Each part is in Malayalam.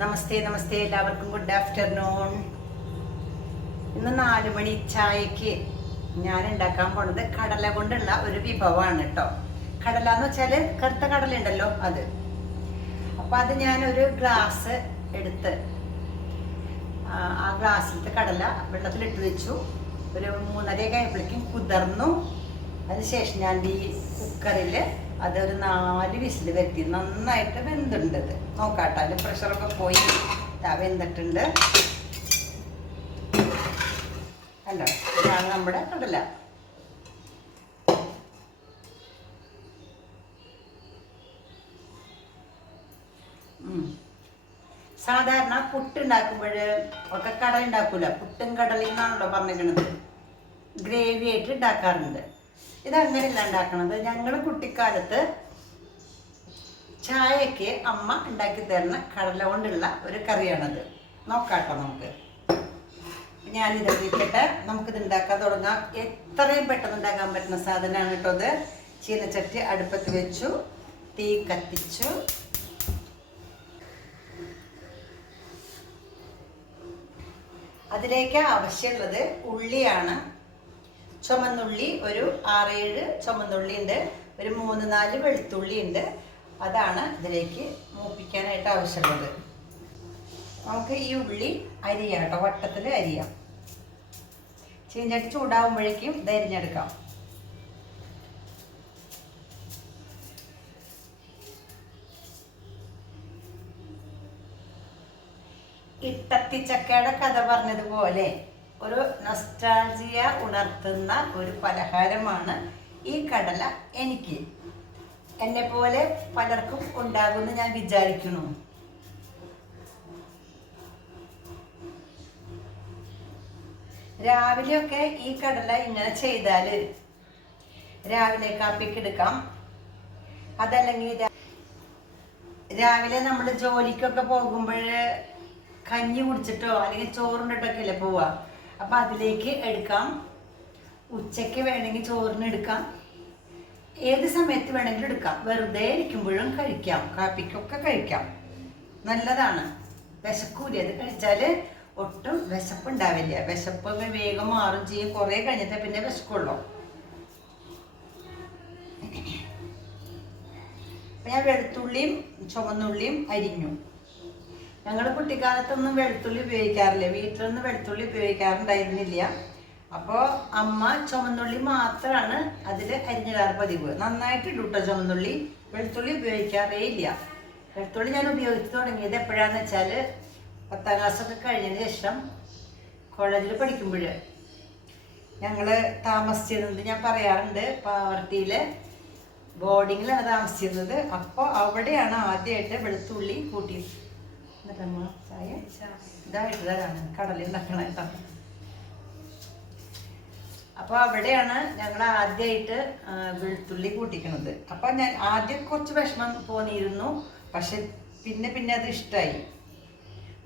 നമസ്തേ നമസ്തേ എല്ലാവർക്കും ഗുഡ് ആഫ്റ്റർനൂൺ ഇന്ന് നാല് മണി ചായക്ക് ഞാൻ ഉണ്ടാക്കാൻ പോണത് കടല കൊണ്ടുള്ള ഒരു വിഭവമാണ് കേട്ടോ കടല എന്ന് വെച്ചാൽ കറുത്ത കടല ഉണ്ടല്ലോ അത്. അപ്പൊ അത് ഒരു ഗ്ലാസ് എടുത്ത് ആ, ഗ്ലാസ്സിലത്തെ കടല വെള്ളത്തിലിട്ട് വെച്ചു. ഒരു മൂന്നരയൊക്കെ ആയപ്പോഴേക്കും കുതിർന്നു. അതിനുശേഷം ഞാൻ ഈ കുക്കറിൽ അതൊരു നാല് വിസിൽ വരുത്തി. നന്നായിട്ട് വെന്തുണ്ട് ഇത് നോക്കാട്ടോ. അതിന്റെ പ്രഷറൊക്കെ പോയി വെന്തിട്ടുണ്ട്. കണ്ടോ? ഇതാണ് നമ്മുടെ കടല. സാധാരണ പുട്ട് ഉണ്ടാക്കുമ്പോൾ ഒക്കെ കടല ഉണ്ടാക്കൂല. പുട്ടും കടലയും എന്നാണല്ലോ പറഞ്ഞിരിക്കുന്നത് ഗ്രേവി ആയിട്ട് ഉണ്ടാക്കാറുണ്ട്. ഇതങ്ങനെയല്ല ഉണ്ടാക്കണത്. ഞങ്ങൾ കുട്ടിക്കാലത്ത് ചായക്ക് അമ്മ ഉണ്ടാക്കി തരുന്ന കടല കൊണ്ടുള്ള ഒരു കറിയാണത്. നോക്കാട്ടോ നമുക്ക്. ഞാനിത് ഇരിക്കട്ടെ നമുക്കിത് ഉണ്ടാക്കാൻ തുടങ്ങാം. എത്രയും പെട്ടെന്ന് ഉണ്ടാക്കാൻ പറ്റുന്ന സാധനമാണ് കേട്ടോ ഇത്. ചീനച്ചട്ടി അടുപ്പത്ത് വെച്ചു. തീ കത്തിച്ചു. അതിലേക്ക് ആവശ്യമുള്ളത് ഉള്ളിയാണ്. ചുമന്നുള്ളി ഒരു ആറേഴ് ചുമന്നുള്ളി ഉണ്ട് ഒരു മൂന്ന് നാല് വെളുത്തുള്ളി ഉണ്ട് അതാണ് ഇതിലേക്ക് മൂപ്പിക്കാനായിട്ട് ആവശ്യമുള്ളത്. നമുക്ക് ഈ ഉള്ളി അരിയാം കേട്ടോ വട്ടത്തിൽ അരിയാം. ചീഞ്ചട്ടി ചൂടാവുമ്പോഴേക്കും ഇത് അരിഞ്ഞെടുക്കാം. ഇട്ടത്തിച്ചക്കയുടെ കഥ പറഞ്ഞതുപോലെ ഒരു നൊസ്റ്റാൾജിയ ഉണർത്തുന്ന ഒരു പലഹാരമാണ് ഈ കടല എനിക്ക്. എന്നെ പോലെ പലർക്കും ഉണ്ടാകുമെന്ന് ഞാൻ വിചാരിക്കുന്നു. രാവിലെയൊക്കെ ഈ കടല ഇങ്ങനെ ചെയ്താൽ രാവിലെ കാപ്പിക്ക് എടുക്കാം. അതല്ലെങ്കിൽ രാവിലെ നമ്മൾ ജോലിക്കൊക്കെ പോകുമ്പോൾ കഞ്ഞി കുടിച്ചിട്ടോ അല്ലെങ്കിൽ ചോറിനിട്ടൊക്കെ അല്ലേ പോവാ അപ്പൊ അതിലേക്ക് എടുക്കാം. ഉച്ചയ്ക്ക് വേണമെങ്കിൽ ചോറിന് എടുക്കാം. ഏത് സമയത്ത് വേണമെങ്കിലും എടുക്കാം. വെറുതെ ഇരിക്കുമ്പോഴും കഴിക്കാം. കാപ്പിക്കൊക്കെ കഴിക്കാം. നല്ലതാണ്. വിശക്കൂലി. അത് കഴിച്ചാൽ ഒട്ടും വിശപ്പ് വേഗം മാറും ചെയ്യും. കുറേ കഴിഞ്ഞിട്ട് പിന്നെ വിശക്കുള്ളൂ. ഞാൻ വെളുത്തുള്ളിയും ചുമന്നുള്ളിയും അരിഞ്ഞു. ഞങ്ങൾ കുട്ടിക്കാലത്തൊന്നും വെളുത്തുള്ളി ഉപയോഗിക്കാറില്ല. വീട്ടിലൊന്നും വെളുത്തുള്ളി ഉപയോഗിക്കാറുണ്ടായിരുന്നില്ല. അപ്പോൾ അമ്മ ചുമന്നുള്ളി മാത്രമാണ് അതിൽ അരിഞ്ഞിടാറ് പതിവ്. നന്നായിട്ട് ഇടൂട്ടോ ചുമന്നുള്ളി. വെളുത്തുള്ളി ഉപയോഗിക്കാറേ ഇല്ല. വെളുത്തുള്ളി ഞാൻ ഉപയോഗിച്ച് തുടങ്ങിയത് എപ്പോഴാന്ന് വെച്ചാൽ പത്താം ക്ലാസ്സൊക്കെ കഴിഞ്ഞതിന് ശേഷം കോളേജിൽ പഠിക്കുമ്പോൾ ഞങ്ങൾ താമസിച്ചിരുന്നത് ഞാൻ പറയാറുണ്ട് പാവർട്ടിയിൽ ബോർഡിങ്ങിലാണ് താമസിച്ചിരുന്നത്. അപ്പോൾ അവിടെയാണ് ആദ്യമായിട്ട് വെളുത്തുള്ളി കൂട്ടിയത് എന്നിട്ടമ്മ ചായ? ഇതായിട്ട് തരാണ് കടലിൽ കേട്ടോ. അപ്പോൾ അവിടെയാണ് ഞങ്ങൾ ആദ്യമായിട്ട് വെളുത്തുള്ളി കൂട്ടിക്കണത്. അപ്പോൾ ഞാൻ ആദ്യം കുറച്ച് വിഷമം തോന്നിയിരുന്നു പക്ഷെ പിന്നെ പിന്നെ അത് ഇഷ്ടമായി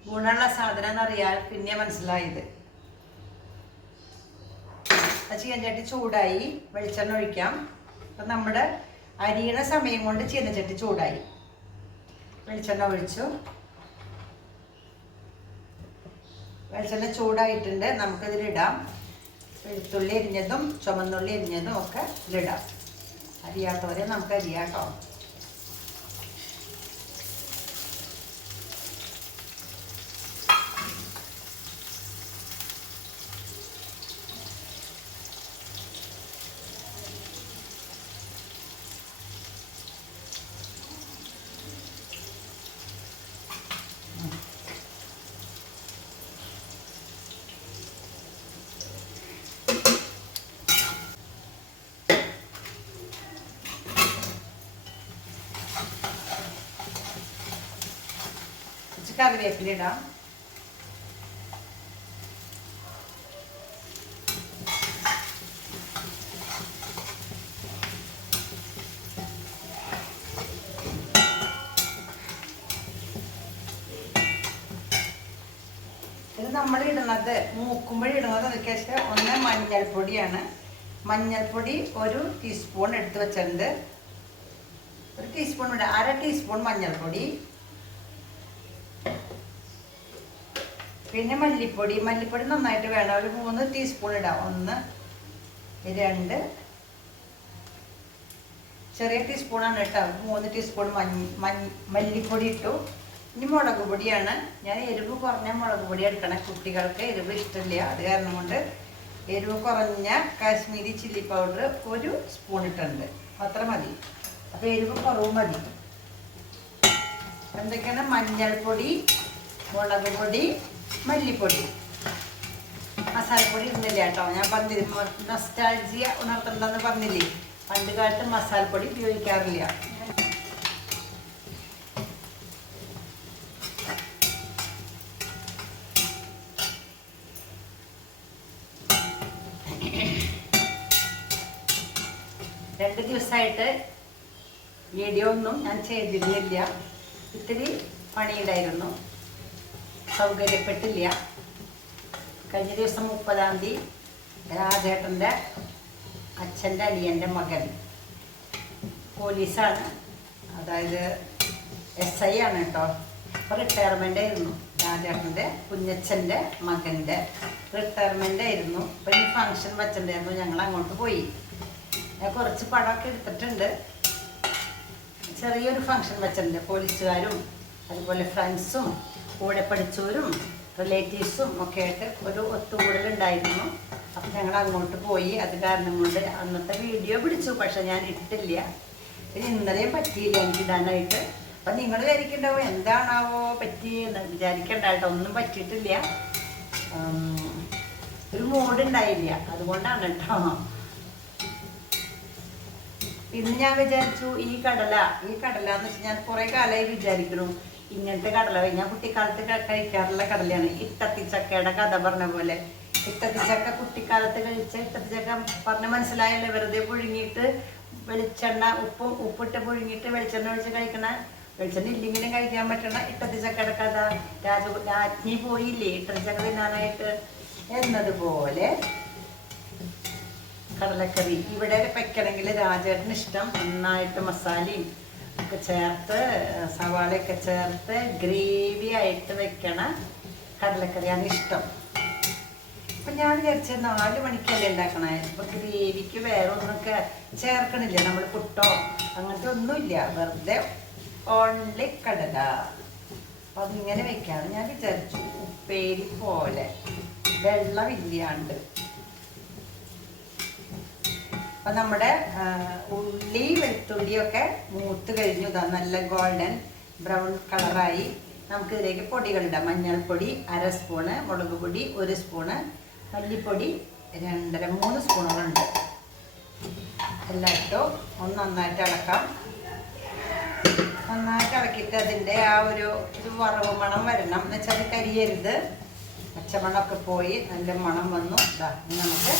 ഗുണമുള്ള സാധനം എന്നറിയാൻ പിന്നെ മനസ്സിലായത്. ചീനച്ചട്ടി ചൂടായി വെളിച്ചെണ്ണ ഒഴിക്കാം. അപ്പം നമ്മുടെ അരിയണ സമയം കൊണ്ട് ചീനച്ചട്ടി ചൂടായി. വെളിച്ചെണ്ണ ഒഴിച്ചു. വെളിച്ചെണ്ണ ചൂടായിട്ടുണ്ട് നമുക്കിതിലിടാം. വെളുത്തുള്ളി അരിഞ്ഞതും ചുമന്നുള്ളി അരിഞ്ഞതും ഒക്കെ ഇതിടാം അരിയാത്തവരെ നമുക്ക് അരിയാട്ടോ. കറിവേപ്പില ഇടാം. നമ്മൾ ഇടുന്നത് എന്നൊക്കെ വെച്ചാൽ ഒന്ന് മഞ്ഞൾപ്പൊടിയാണ്. മഞ്ഞൾപ്പൊടി ഒരു ടീസ്പൂൺ എടുത്ത് വെച്ചിട്ടുണ്ട്. ഒരു ടീസ്പൂൺ അര ടീസ്പൂൺ മഞ്ഞൾപ്പൊടി. പിന്നെ മല്ലിപ്പൊടി. മല്ലിപ്പൊടി നന്നായിട്ട് വേണം. ഒരു മൂന്ന് ടീസ്പൂൺ ഇടാം. ഒന്ന് രണ്ട് ചെറിയ ടീസ്പൂണാണ് കേട്ടോ. മൂന്ന് ടീസ്പൂൺ മഞ്ഞ മഞ്ഞ മല്ലിപ്പൊടി ഇട്ടു. ഇനി മുളക് പൊടിയാണ്. ഞാൻ എരിവ് കുറഞ്ഞ മുളക് പൊടി എടുക്കണം. കുട്ടികൾക്ക് എരിവ് ഇഷ്ടമില്ല. അത് കാരണം കൊണ്ട് എരിവ് കുറഞ്ഞ കാശ്മീരി ചില്ലി പൗഡർ ഒരു സ്പൂൺ ഇട്ടുണ്ട് അത്ര മതി. അപ്പോൾ എരിവ് കുറവ് മതി. എന്തൊക്കെയാണ്? മഞ്ഞൾപ്പൊടി മുളക് പൊടി മല്ലിപ്പൊടി. മസാലപ്പൊടി ഇടുന്നില്ല കേട്ടോ? ഞാൻ പറഞ്ഞില്ല നൊസ്റ്റാൾജിയ ഉണർത്തണ്ടെന്ന് പറഞ്ഞില്ലേ? പണ്ട് കാലത്ത് മസാലപ്പൊടി ഉപയോഗിക്കാറില്ല. രണ്ട് ദിവസമായിട്ട് വീഡിയോ ഒന്നും ഞാൻ ചെയ്തിരുന്നില്ല. ഇത്തിരി പണിയുണ്ടായിരുന്നു. സൗകര്യപ്പെട്ടില്ല. കഴിഞ്ഞ ദിവസം മുപ്പതാം തീയതി രാജേട്ടന്റെ അച്ഛന്റെ അനിയന്റെ മകൻ പോലീസാണ്. അതായത് എസ് ഐ ആണ് കേട്ടോ. അപ്പോൾ റിട്ടയർമെന്റ് ആയിരുന്നു. രാജേട്ടന്റെ കുഞ്ഞച്ഛന്റെ മകന്റെ റിട്ടയർമെന്റ് ആയിരുന്നു. അപ്പോൾ ഈ ഫങ്ഷൻ വെച്ചിട്ടുണ്ടായിരുന്നു. ഞങ്ങൾ അങ്ങോട്ട് പോയി. ഞാൻ കുറച്ച് പടമൊക്കെ എടുത്തിട്ടുണ്ട്. ചെറിയൊരു ഫംഗ്ഷൻ വെച്ചിട്ടുണ്ട്. പോലീസുകാരും അതുപോലെ ഫ്രണ്ട്സും കൂടെ പഠിച്ചവരും റിലേറ്റീവ്സും ഒക്കെ ആയിട്ട് ഒരു ഒത്തുകൂടലുണ്ടായിരുന്നു. അപ്പം ഞങ്ങൾ അങ്ങോട്ട് പോയി. അത് കാരണം കൊണ്ട് അന്നത്തെ വീഡിയോ പിടിച്ചു. പക്ഷെ ഞാൻ ഇട്ടില്ല. പിന്നെ ഇന്നലെയും പറ്റിയില്ല എനിക്ക് ഇടാനായിട്ട്. അപ്പം നിങ്ങൾ വിചാരിക്കണ്ടാവും എന്താണാവോ പറ്റിയെന്ന് വിചാരിക്കണ്ട കേട്ടോ. ഒന്നും പറ്റിയിട്ടില്ല. ഒരു മൂഡ് ഉണ്ടായില്ല. അതുകൊണ്ടാണ് കേട്ടോ ഇന്ന് ഞാൻ വിചാരിച്ചു ഈ കടല ഈ കടല എന്ന് വെച്ചാൽ ഞാൻ കുറെ കാലമായി വിചാരിക്കുന്നു. ഇങ്ങനത്തെ കടല ഞാൻ കുട്ടിക്കാലത്ത് കഴിക്കാറുള്ള കടലയാണ്. ഇട്ടത്തിച്ചക്കയുടെ കഥ പറഞ്ഞ പോലെ. ഇട്ടത്തിച്ചക്ക കുട്ടിക്കാലത്ത് കഴിച്ച ഇട്ടത്തിച്ചക്ക പറഞ്ഞ മനസ്സിലായല്ലേ? വെറുതെ പുഴുങ്ങിയിട്ട് വെളിച്ചെണ്ണ ഉപ്പും ഉപ്പിട്ട് പുഴുങ്ങിയിട്ട് വെളിച്ചെണ്ണ ഒഴിച്ച് കഴിക്കണ. വെളിച്ചെണ്ണ ഇല്ലെങ്കിലും കഴിക്കാൻ പറ്റണ ഇട്ടത്തിച്ചക്കയുടെ കഥ. രാജ രാജ്ഞി പോയില്ലേ? ഇട്ടത്തിച്ചക്ക തിന്നാനായിട്ട്. എന്നതുപോലെ കടലക്കറി. ഇവിടെ വെക്കണമെങ്കിൽ രാജേട്ടന് ഇഷ്ടം നന്നായിട്ട് മസാലയും ഒക്കെ ചേർത്ത് സവാളയൊക്കെ ചേർത്ത് ഗ്രേവി ആയിട്ട് വെക്കണ കടലക്കറിയാണ് ഇഷ്ടം. അപ്പം ഞാൻ വിചാരിച്ചത് നാല് മണിക്കല്ലേ ഉണ്ടാക്കണേ? ഇപ്പം ഗ്രേവിക്ക് വേറെ ഒന്നൊക്കെ ചേർക്കണില്ല? നമ്മൾ പുട്ടോ അങ്ങനത്തെ ഒന്നുമില്ല. വെറുതെ ഓൺലി കടല. അപ്പം അതിങ്ങനെ വെക്കാമെന്ന് ഞാൻ വിചാരിച്ചു. ഉപ്പേരി പോലെ. വെള്ളമില്ലാണ്ട്. അപ്പൊ നമ്മുടെ ഉള്ളി വെളുത്തുള്ളിയൊക്കെ മൂത്ത് കഴിഞ്ഞു. ഇതാ നല്ല ഗോൾഡൻ ബ്രൗൺ കളറായി നമുക്ക് ഇതിലേക്ക് പൊടികളിടാം മഞ്ഞൾപ്പൊടി അര സ്പൂണ് മുളക് പൊടി ഒരു സ്പൂണ് മല്ലിപ്പൊടി രണ്ടര മൂന്ന് സ്പൂണുകളുണ്ട്. എല്ലാം ഇട്ടോ ഒന്ന് നന്നായിട്ട് ഇളക്കാം. നന്നായിട്ട് ഇളക്കിയിട്ട് അതിന്റെ ആ ഒരു ഒരു വറവ് മണം വരണം. എന്ന് വെച്ചാൽ കരിയരുത്. പച്ചമണമൊക്കെ പോയി നല്ല മണം വന്നു. ഇതാ നമുക്ക്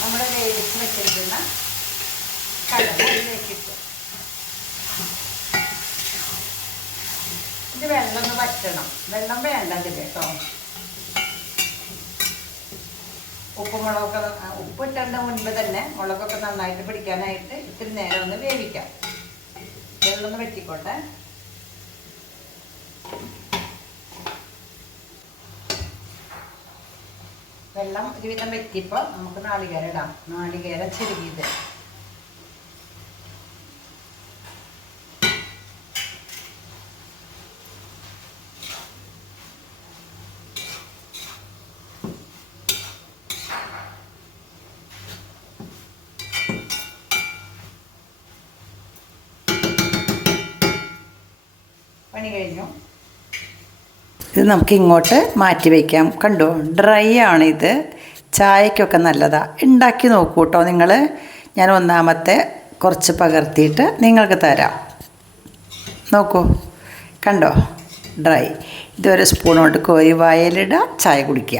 നമ്മൾ വേവിച്ച് വെച്ചിരിക്കുന്ന കടല ഇതിലേക്ക് ഇട്ടു. ഇത് വെള്ളം ഒന്ന് വറ്റണം. വെള്ളം വേണ്ട ഇതിൽ കേട്ടോ. ഉപ്പ് മുളകൊക്കെ ആ, ഉപ്പിട്ടേണ്ട മുൻപ് തന്നെ മുളകൊക്കെ നന്നായിട്ട് പിടിക്കാനായിട്ട് ഇത്തിരി നേരം ഒന്ന് വേവിക്കാം. വെള്ളം ഒന്ന് വെട്ടിക്കോട്ടെ വെള്ളം ഒരുവിധം വെറ്റിയപ്പോൾ നമുക്ക് നാളികേരം ഇടാം. നാളികേരം ചെറുകിയത്. പണി കഴിഞ്ഞു. ഇത് നമുക്ക് ഇങ്ങോട്ട് മാറ്റി വയ്ക്കാം. കണ്ടോ? ഡ്രൈ ആണ് ഇത്. ചായക്കൊക്കെ നല്ലതാണ് ഉണ്ടാക്കി നോക്കൂ കേട്ടോ നിങ്ങൾ ഞാൻ ഒന്നാമത്തെ കുറച്ച് പകർത്തിയിട്ട് നിങ്ങൾക്ക് തരാം. നോക്കൂ. കണ്ടോ? ഡ്രൈ. ഇതൊരു സ്പൂൺ കൊണ്ട് കോരി വായലിടുക ചായ കുടിക്കുക.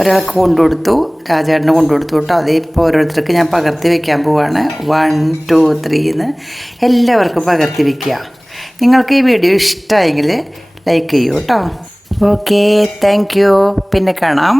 ഒരാൾക്ക് കൊണ്ടുകൊടുത്തു രാജേട്ടന് കൊണ്ടുകൊടുത്തു കേട്ടോ. അതേ ഇപ്പോൾ ഓരോരുത്തർക്ക് ഞാൻ പകർത്തി വയ്ക്കാൻ പോവാണ്. വൺ ടു ത്രീ എന്ന് എല്ലാവർക്കും പകർത്തി വയ്ക്കുക. നിങ്ങൾക്ക് ഈ വീഡിയോ ഇഷ്ടമായെങ്കിൽ ലൈക്ക് ചെയ്യൂ കേട്ടോ ഓക്കെ താങ്ക് യു പിന്നെ കാണാം.